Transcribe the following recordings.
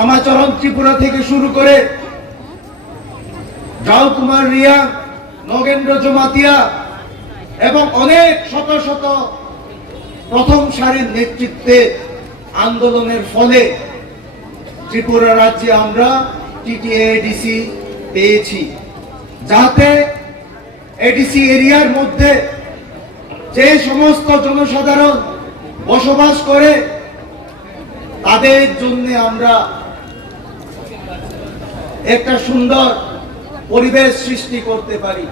শ্যামাচরণ ত্রিপুরা থেকে শুরু করে রাও কুমার রিয়া, নগেন্দ্র জমাতিয়া এবং অনেক শত শত প্রথম সারির নেতৃত্বে আন্দোলনের ফলে ত্রিপুরা রাজ্যে আমরা টিটিএডিসি পেয়েছি, যাতে এডিসি এরিয়ার মধ্যে যে সমস্ত জনসাধারণ বসবাস করে তাদের জন্য আমরা একটা সুন্দর পরিবেশ সৃষ্টি করতে পারি,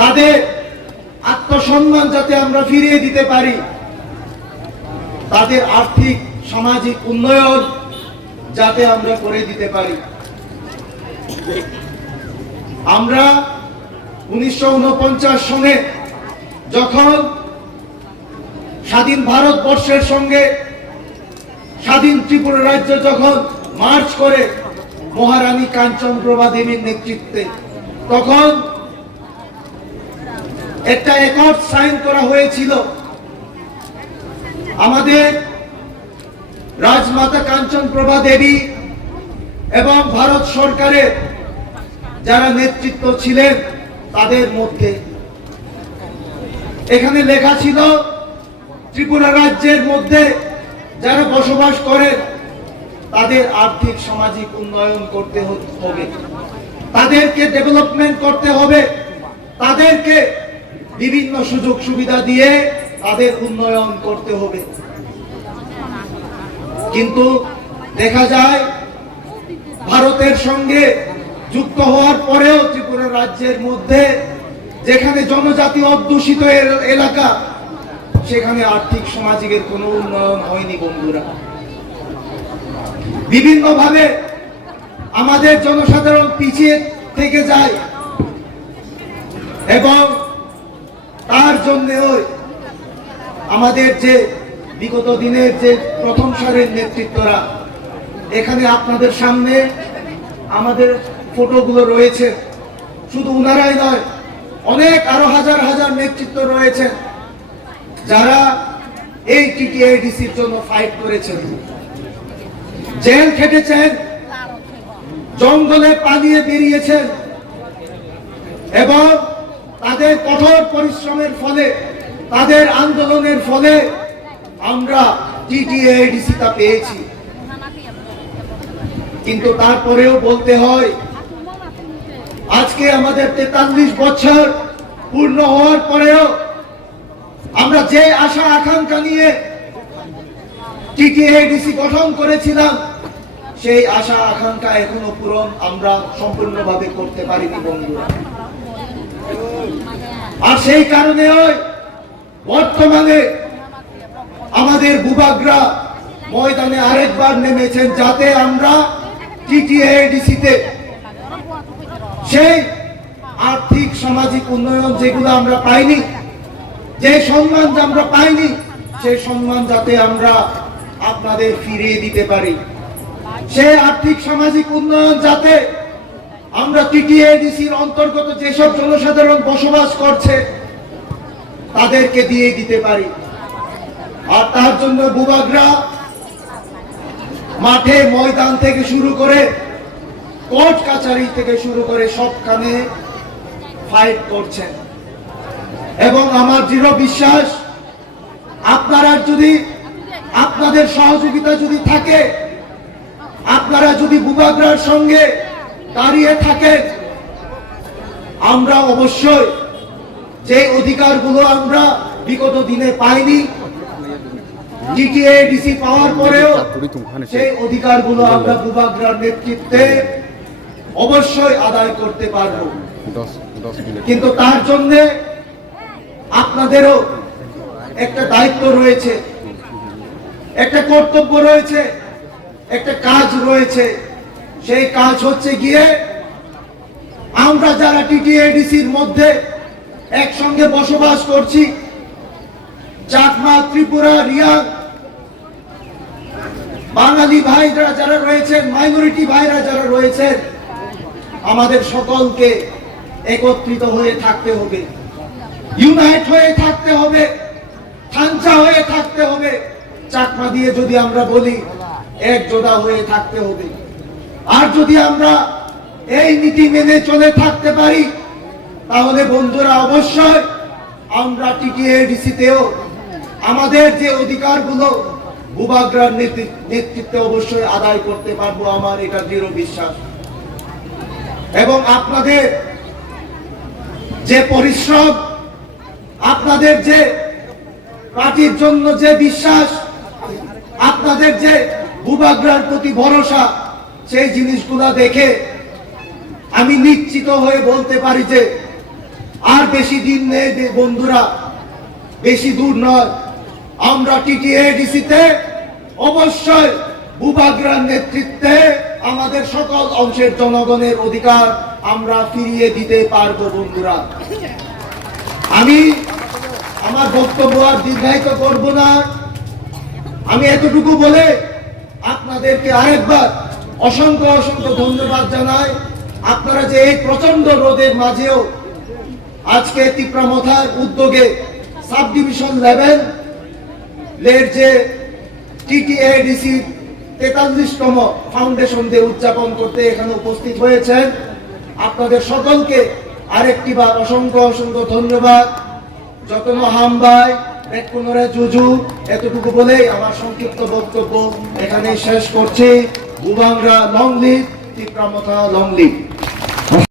তাদের আত্মসম্মান যাতে আমরা ফিরিয়ে দিতে পারি, তাদের আর্থিক সামাজিক উন্নয়ন যাতে আমরা করে দিতে পারি। আমরা 1949 সনে যখন স্বাধীন ভারতবর্ষের সঙ্গে স্বাধীন ত্রিপুরা রাজ্য যখন মার্চ করে মহারানী কাঞ্চনপ্রভা দেবীর নেতৃত্বে, তখন একটা অ্যাকর্ড সাইন করা হয়েছিল। আমাদের রাজমাতা কাঞ্চনপ্রভা দেবী এবং ভারত সরকারের যারা নেতৃত্ব ছিলেন তাদের মধ্যে এখানে লেখা ছিল ত্রিপুরা রাজ্যের মধ্যে যারা বসবাস করেন তাদের আর্থিক সামাজিক উন্নয়ন করতে হবে, তাদেরকে ডেভেলপমেন্ট করতে হবে, তাদেরকে বিভিন্ন সুযোগ সুবিধা দিয়ে তাদের উন্নয়ন করতে হবে। কিন্তু দেখা যায় ভারতের সঙ্গে যুক্ত হওয়ার পরেও ত্রিপুরা রাজ্যের মধ্যে যেখানে জনজাতি অধ্যুষিত এলাকা, সেখানে আর্থিক সামাজিকের কোনো উন্নয়ন হয়নি বন্ধুরা। বিভিন্ন ভাবে আমাদের জনসাধারণ পিছিয়ে থেকে যায় এবং তার জন্য আমাদের যে বিগত দিনের যে প্রথম সারির নেতৃত্বরা, এখানে আপনাদের সামনে আমাদের ফটোগুলো রয়েছে, শুধু উনারাই নয়, অনেক আরো হাজার হাজার নেতৃত্ব রয়েছে যারা এই টিটিএডিসির জন্য ফাইট করেছেন, জেল খেটেছেন, জঙ্গলে পালিয়ে বেরিয়েছেন এবং তাদের কঠোর পরিশ্রমের ফলে, তাদের আন্দোলনের ফলে আমরা টিটিএডিসিটা পেয়েছি। কিন্তু তারপরেও বলতে হয়, আজকে আমাদের 43 বছর পূর্ণ হওয়ার পরেও আমরা যে আশা আকাঙ্ক্ষা নিয়ে টিটিএডিসি গঠন করেছিলাম, সেই আশা আকাঙ্ক্ষা এখনো পূরণ আমরা সম্পূর্ণভাবে করতে পারিনি বন্ধুরা। আর সেই কারণে বর্তমানে আমাদের বুবাগরা ময়দানে আরেকবার নেমেছেন, যাতে আমরা টিটিএডিসিতে সেই আর্থিক সামাজিক উন্নয়ন যেগুলো আমরা পাইনি, যে সম্মান আমরা পাইনি, সেই সম্মান যাতে আমরা আপনাদের ফিরিয়ে দিতে পারি, সেই আর্থিক সামাজিক উন্নয়ন যাতে আমরা টিটিএডিসির অন্তর্গত যেসব জনসাধারণ বসবাস করছে তাদেরকে দিয়ে দিতে পারি। আর তার জন্য বুবাগরা মাঠে ময়দান থেকে শুরু করে কোর্ট কাছারি থেকে শুরু করে সবখানে ফাইট করছেন এবং আমার দৃঢ় বিশ্বাস, আপনারা যদি, আপনাদের সহযোগিতা যদি থাকে, আপনারা যদি বুবাগরার সঙ্গে দাঁড়িয়ে থাকেন, আমরা অবশ্যই যে অধিকারগুলো আমরা বিগত দিনে পাইনি, টিটিএডিসি পাওয়ার পরেও সেই অধিকারগুলো আমরা বুবাগরার নেতৃত্বে অবশ্যই আদায় করতে পারবো। কিন্তু তার জন্য আপনাদেরও একটা দায়িত্ব রয়েছে, একটা কর্তব্য রয়েছে, একটা কাজ রয়েছে। সেই কাজ হচ্ছে গিয়ে আমরা যারা টিটিএডিসির মধ্যে একসঙ্গে বসবাস করছি, চাকমা, ত্রিপুরা, রিয়া, বাঙালি ভাইরা যারা রয়েছেন, মাইনরিটি ভাইরা যারা রয়েছেন, আমাদের সকলকে একত্রিত হয়ে থাকতে হবে, ইউনাইট হয়ে থাকতে হবে, থানচা হয়ে থাকতে হবে। চাকমা দিয়ে যদি আমরা বলি একজোড়া হয়ে থাকতে হবে। আর যদি আমরা এই নীতি মেনে চলে থাকতে পারি, তাহলে বন্ধুরা অবশ্যই আমরা টিটিএডিসিতেও আমাদের যে অধিকারগুলো ভূভাগরার নেতৃত্বে অবশ্যই আদায় করতে পারবো, আমার এটা দৃঢ় বিশ্বাস। এবং আপনাদের যে পরিশ্রম, আপনাদের যে পার্টির জন্য যে বিশ্বাস, আপনাদের যে ভূভাগরার প্রতি ভরসা, সেই জিনিসগুলো দেখে আমি নিশ্চিত হয়ে বলতে পারি যে আর বেশি দিন নেই বন্ধুরা, বেশি দূর নয়, আমরা টিটিএডিসিতে অবশ্যই ভূভাগরার নেতৃত্বে আমাদের সকল অংশের জনগণের অধিকার আমরা ফিরিয়ে দিতে পারবো বন্ধুরা। আমি আমার বক্তব্য আর দীর্ঘায়িত করব না, আমি এতটুকু বলে আপনাদেরকে আরেকবার অসংখ্য অসংখ্য ধন্যবাদ জানাই। আপনারা যে এই প্রচন্ড রোদের মাঝেও আজকে তিপ্রামথার উদ্যোগে সাব ডিভিশন লেভেলের যে টিটিএডিসি 43তম ফাউন্ডেশন ডে উদযাপন করতে এখানে উপস্থিত হয়েছেন, আপনাদের সকলকে আরেকটি বার অসংখ্য অসংখ্য ধন্যবাদ। যতন হামবাই পেটকুনরে জুজু, এতটুকু বলেই আমার সংক্ষিপ্ত বক্তব্য এখানে শেষ করছি। ভূভাগরা long live, Tipra Motha long leave.